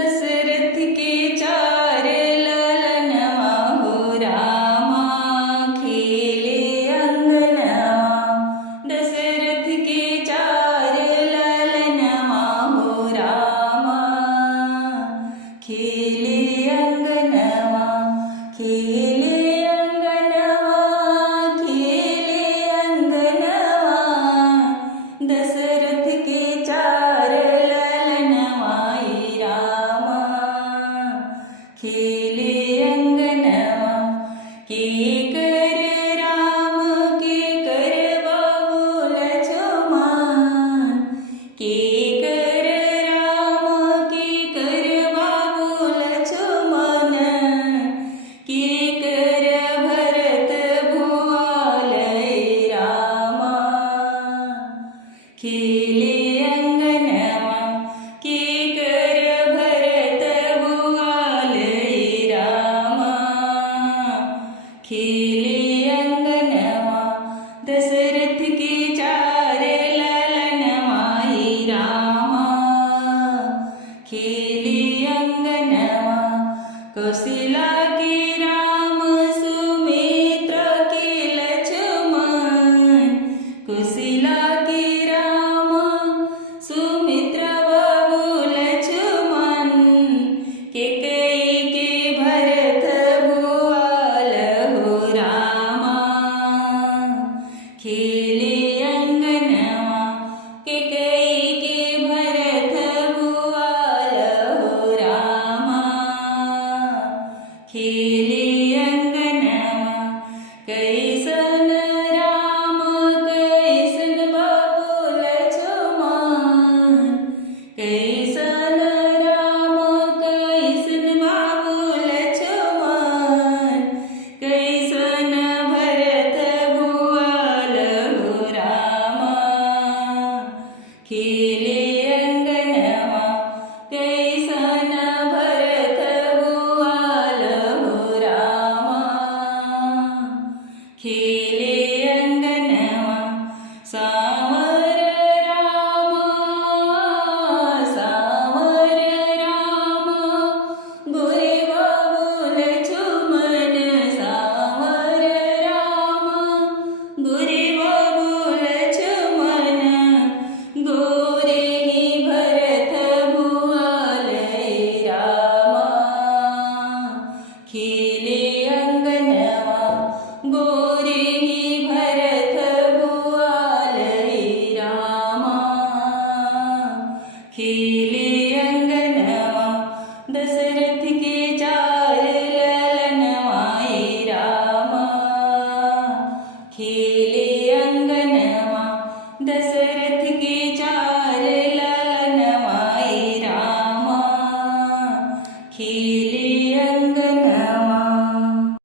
दशरथ के चार ललनवा हो रामा खेले अंगनवा। दशरथ के चार ललनवा हो रामा खेले अंगनवा। खेले अंगनवा खेले अंगनवा। दशरथ के चार ललनवाई रामा खेले अंगनवा। के कर राम के कर बाबू लक्ष्मण। के कर राम के कर बाबू लक्ष्मण। के कर भरत भुआलय रामा खेले अंगनवा। के कर भरत भुआलय रामा खेले अंगनवा। दशरथ के चार ललनवाई रामा खेले अंगनवा। कौशल्या